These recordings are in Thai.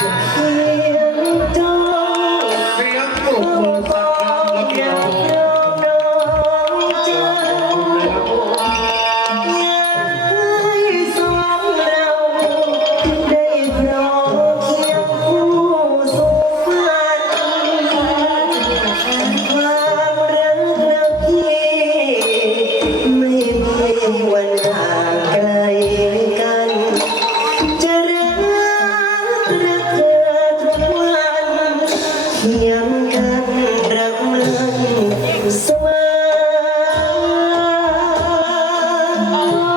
เสียงจ้องเสียงปรบมือ Oh,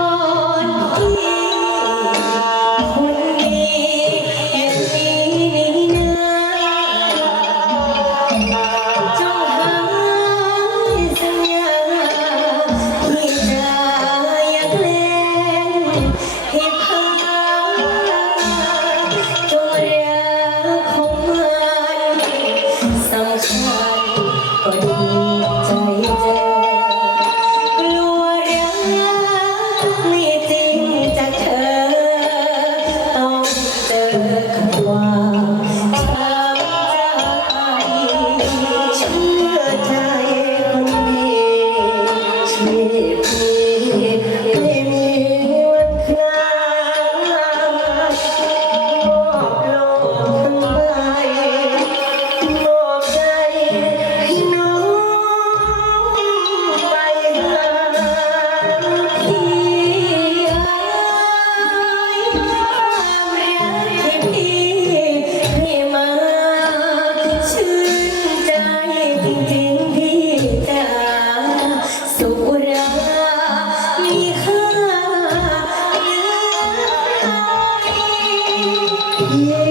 Yeah.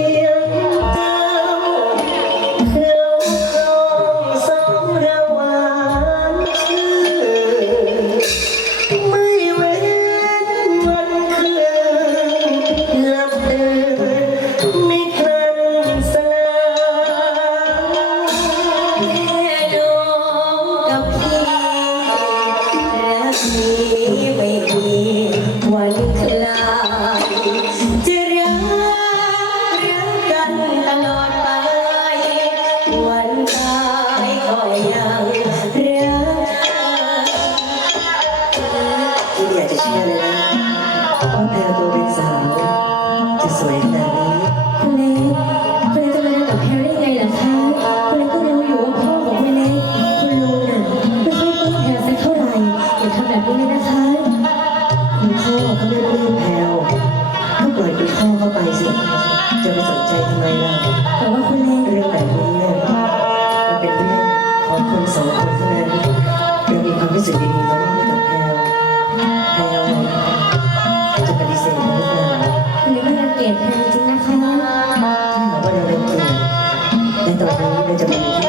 เชื่อเลยะแพลตัวเป็นสาวจะสวยขนาดนี้คุณเล็คุณเล็จะมากับแพลได้ไงล่ะคะคุณเล็กก็รู้อยู่ว่าพ่อของคุณเล็คุณลน่ะไม่ค่อยปลื้แพลสักเท่าไหร่อย่าทำแบบนี้เลยนะคะพ่อก็ไม่ปื้มแพลก็ปล่อยคุณพ่อเข้าไปสิจะไปสนใจทำไมล่ะแต่ว่าคุณเล็เรื่อแบบนี้เนี่เป็นเรื่องของคนสองคนเท่านั้นเรมีความรู้สึกดี 哦。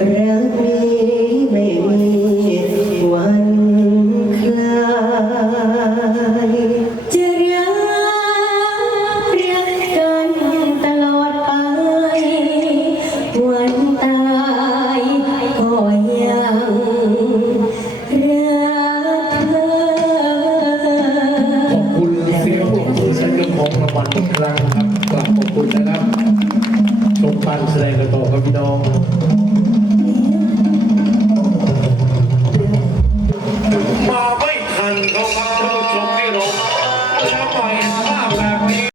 Really?